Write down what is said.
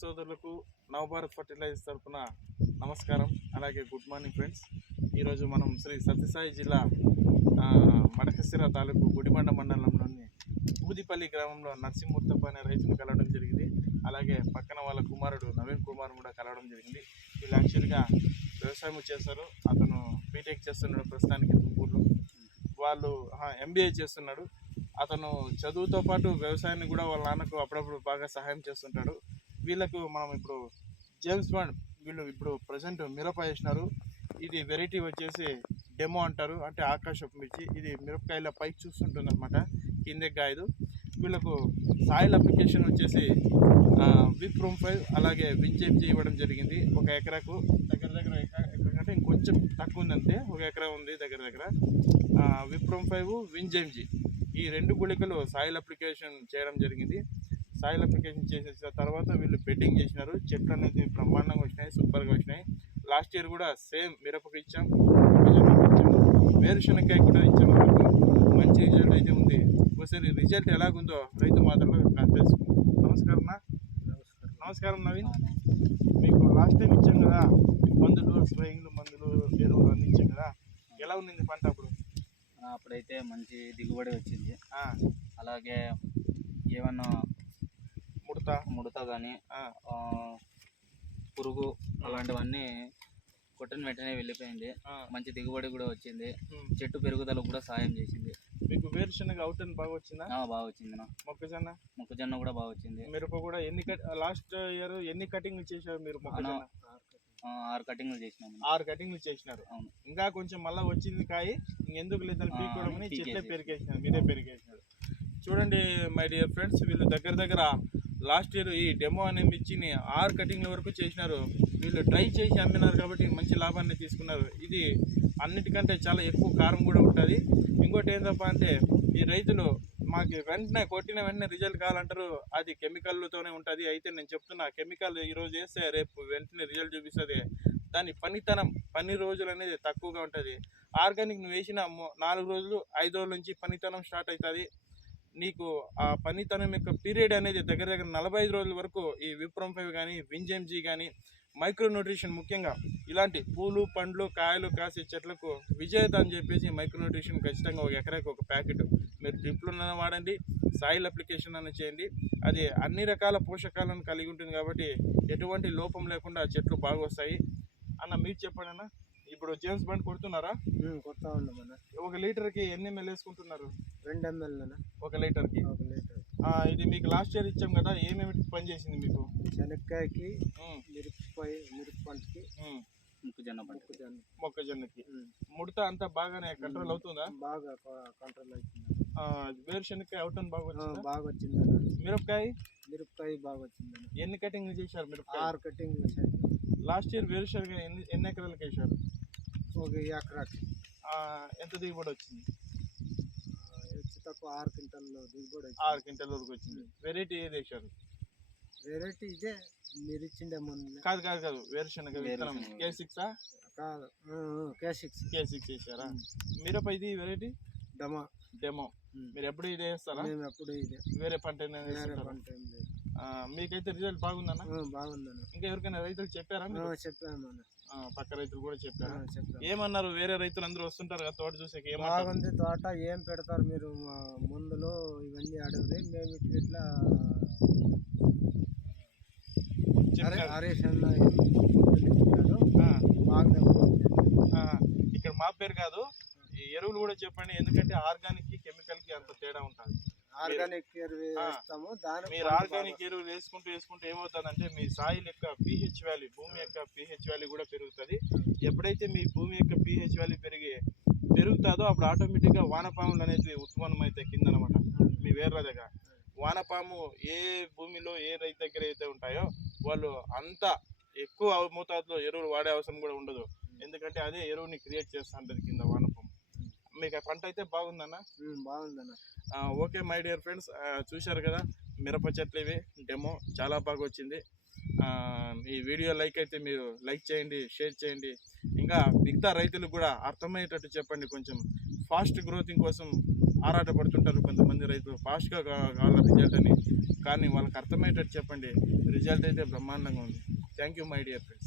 సోదరులకు నవభారత్ ఫర్టిలైజర్స్ తరఫున నమస్కారం, అలాగే గుడ్ మార్నింగ్ ఫ్రెండ్స్. ఈరోజు మనం శ్రీ సత్యసాయి జిల్లా మడకశిర తాలూకు గుడిబండ మండలంలోని ఊదిపల్లి గ్రామంలో నరసింహమూర్తప్ప అనే రైతును కలవడం జరిగింది. అలాగే పక్కన వాళ్ళ కుమారుడు నవీన్ కుమార్ కూడా కలవడం జరిగింది. వీళ్ళు యాక్చువల్గా వ్యవసాయం చేస్తారు. అతను బీటెక్ చేస్తున్నాడు ప్రస్తుతానికి తుమ్మూరులో. వాళ్ళు ఎంబీఏ చేస్తున్నాడు. అతను చదువుతో పాటు వ్యవసాయాన్ని కూడా వాళ్ళ నాన్నకు అప్పుడప్పుడు బాగా సహాయం చేస్తుంటాడు. వీళ్ళకు మనం ఇప్పుడు జేమ్స్ బాండ్ వీళ్ళు ఇప్పుడు ప్రజెంట్ మిరప వేసినారు. ఇది వెరైటీ వచ్చేసి డెమో అంటారు, అంటే ఆకాశపు మిర్చి. ఇది మిరపకాయల పైకి చూస్తుంటుంది అనమాట, కిందకి కాయదు. వీళ్ళకు సాయిల్ అప్లికేషన్ వచ్చేసి విప్రోమ్ 5 అలాగే వింజెంజీ ఇవ్వడం జరిగింది. ఒక ఎకరాకు దగ్గర ఎకరా కంటే ఇంకొంచెం తక్కువ ఉందంటే, ఒక ఎకరా ఉంది దగ్గర. విప్రోమ్ 5 వింజెంజీ ఈ రెండు గుళికలు సాయిల్ అప్లికేషన్ చేయడం జరిగింది. సాయిల్ అప్లికేషన్ చేసేసిన తర్వాత వీళ్ళు బెడ్డింగ్ చేసినారు. చెట్లు అనేది బ్రహ్మాండంగా వచ్చినాయి, సూపర్గా వచ్చినాయి. లాస్ట్ ఇయర్ కూడా సేమ్ మిరపకు ఇచ్చాం, వేరుశనక్కాయ కూడా ఇచ్చాము. మంచి రిజల్ట్ అయితే ఉంది. ఒకసారి రిజల్ట్ ఎలాగుందో రైతు మాత్రలో తెలుసుకుంటాం. నమస్కారం నవీన్. మీకు లాస్ట్ టైం ఇచ్చాం కదా మందులు, స్ప్రేయింగ్లు, ఎరువులు అన్ని ఇచ్చాం కదా, ఎలా ఉంది పంట అప్పుడు? అప్పుడైతే మంచి దిగుబడి వచ్చింది. అలాగే ఏమన్నా ముడత కానీ పురుగు అలాంటివన్నీ కొట్టిన వెంటనే వెళ్ళిపోయింది. మంచి దిగుబడి కూడా వచ్చింది. చెట్టు పెరుగుదలకు కూడా సాయం చేసింది. మీకు వేరుశనగ అవుట్ బాగా వచ్చిందా? బాగా వచ్చింది. మొక్కజొన్న కూడా బాగా వచ్చింది. మిరప కూడా లాస్ట్ ఇయర్ ఎన్ని కటింగ్ చేశారు మీరు? 6 కటింగ్లు చేసినాము. 6 కటింగ్లు చేసినారు. అవును. ఇంకా కొంచెం మళ్ళీ వచ్చింది కాయ, ఇంకెందుకు లేదని పీకోవడమని చెట్లే పెరిగేసినారు, మీరే పెరిగేసినారు. చూడండి మై డియర్ ఫ్రెండ్స్, వీళ్ళు దగ్గర లాస్ట్ ఇయర్ ఈ డెమో అనే మిర్చిని 6 కటింగ్ల వరకు చేసినారు. వీళ్ళు ట్రై చేసి అమ్మినారు కాబట్టి మంచి లాభాన్ని తీసుకున్నారు. ఇది అన్నిటికంటే చాలా ఎక్కువ కారం కూడా ఉంటుంది. ఇంకోటి ఏంటప్ప అంటే, ఈ రైతులు మాకు కొట్టిన వెంటనే రిజల్ట్ కావాలంటారు. అది కెమికల్తోనే ఉంటుంది. అయితే నేను చెప్తున్నా, కెమికల్ ఈరోజు వేస్తే రేపు వెంటనే రిజల్ట్ చూపిస్తుంది. దాని పని రోజులు అనేది తక్కువగా ఉంటుంది. ఆర్గానిక్ నువ్వు వేసిన 4 రోజులు 5 రోజుల నుంచి పనితనం స్టార్ట్ అవుతుంది. నీకు ఆ పనితనం యొక్క పీరియడ్ అనేది దగ్గర 45 రోజుల వరకు ఈ విప్రోమ్ 5 కానీ వింజెంజీ కానీ మైక్రో న్యూట్రిషన్, ముఖ్యంగా ఇలాంటి పూలు, పండ్లు, కాయలు కాసే చెట్లకు విజేత అని చెప్పేసి మైక్రో న్యూట్రిషన్ ఖచ్చితంగా ఒక ఎకరాకి ఒక ప్యాకెట్ మీరు డ్రిప్లోనే వాడండి, సాయిల్ అప్లికేషన్ అని చేయండి. అది అన్ని రకాల పోషకాలను కలిగి ఉంటుంది కాబట్టి ఎటువంటి లోపం లేకుండా చెట్లు బాగా వస్తాయి. అన్న మీరు చెప్పండి అన్న, ఇప్పుడు జేమ్స్ బాండ్ కొడుతున్నారా? కొడతా ఉన్నామన్నా. 1 లీటర్కి ఎన్ని ml వేసుకుంటున్నారు? 2 ml 1 లీటర్కి. ఇది మీకు లాస్ట్ ఇయర్ ఇచ్చాం కదా, ఏమేమి పని చేసింది మీకు? శనక్కాయకి, మిరప పంటకి, మొక్కజొన్నకి. ముడత అంతా బాగానే కంట్రోల్ అవుతుందా? బాగా కంట్రోల్ అవుతుంది. వేరుశనక్కాయ అవుట్ బాగా వచ్చింది. బాగా వచ్చింది. మిరపకాయ బాగా వచ్చింది. ఎన్ని కటింగ్లు చేశారు మిరపకాయ? 6 కటింగ్లు. లాస్ట్ ఇయర్ వేరుశనగ ఎన్ని ఎకరాలకు వేశారు? 1 ఎకరాకి. ఎంత దిగుబడి వచ్చింది? తక్కువ 6 క్వింటాల్లో దిగుబడి. 6 క్వింటాల వరకు వచ్చింది. వెరైటీ ఏది వేశారు? వెరైటీ ఇదే మీరు ఇచ్చిండే ముందు. కాదు, వేరుశనగ విత్తనం K6 కాదు, K6 వేసారా? మిరప ఇది వెరైటీ డెమో. మీరు ఎప్పుడు ఇదే వేస్తారా? మేము ఎప్పుడు ఇదే. వేరే పంట మీకైతే రిజల్ట్ బాగుందన్న? బాగుందన్న. ఇంకా ఎవరికైనా రైతులు చెప్పారా? చెప్పాను. పక్క రైతులు కూడా చెప్పారా? ఏమన్నారు? వేరే రైతులు అందరూ వస్తుంటారు కదా తోట చూసే, బాగుంది తోట, ఏం పెడతారు మీరు మందులు ఇవన్నీ అడగదు, మేము ఇట్లా హరీష్ అన్న ఇక్కడ మా పేరు కాదు, ఈ ఎరువులు కూడా చెప్పండి. ఎందుకంటే ఆర్గానిక్ కి కెమికల్ కి అంత తేడా ఉంటుంది. ఆర్గానిక్ ఎరువు వేస్తాము. మీరు ఆర్గానిక్ ఎరువు వేసుకుంటూ ఏమవుతుందంటే, మీ సాయిల్ యొక్క pH వాల్యూ, భూమి యొక్క pH వాల్యూ కూడా పెరుగుతుంది. ఎప్పుడైతే మీ భూమి యొక్క pH వాల్యూ పెరుగుతుందో అప్పుడు ఆటోమేటిక్గా వానపాములు అనేది ఉత్పన్నం అయితే కింద అనమాట, మీ వేర్ల దగ్గర. వానపాము ఏ భూమిలో ఏ రైతు దగ్గర అయితే ఉంటాయో వాళ్ళు అంత ఎక్కువ మోతాదులో ఎరువులు వాడే అవసరం కూడా ఉండదు. ఎందుకంటే అదే ఎరువుని క్రియేట్ చేస్తూ ఉంటుంది కింద వానపాము. మీకు ఆ పంట అయితే బాగుందన్న? బాగుందన్న. ఓకే మై డియర్ ఫ్రెండ్స్, చూశారు కదా మిరప చెట్లు ఇవి డెమో, చాలా బాగా వచ్చింది. ఈ వీడియో మీరు లైక్ చేయండి, షేర్ చేయండి. ఇంకా మిగతా రైతులకు కూడా అర్థమయ్యేటట్టు చెప్పండి. కొంచెం ఫాస్ట్ గ్రోతింగ్ కోసం ఆరాటపడుతుంటారు కొంతమంది రైతులు, ఫాస్ట్గా కావాలి రిజల్ట్ అని. కానీ వాళ్ళకి అర్థమయ్యేటట్టు చెప్పండి, రిజల్ట్ అయితే బ్రహ్మాండంగా ఉంది. Thank you my dear friends.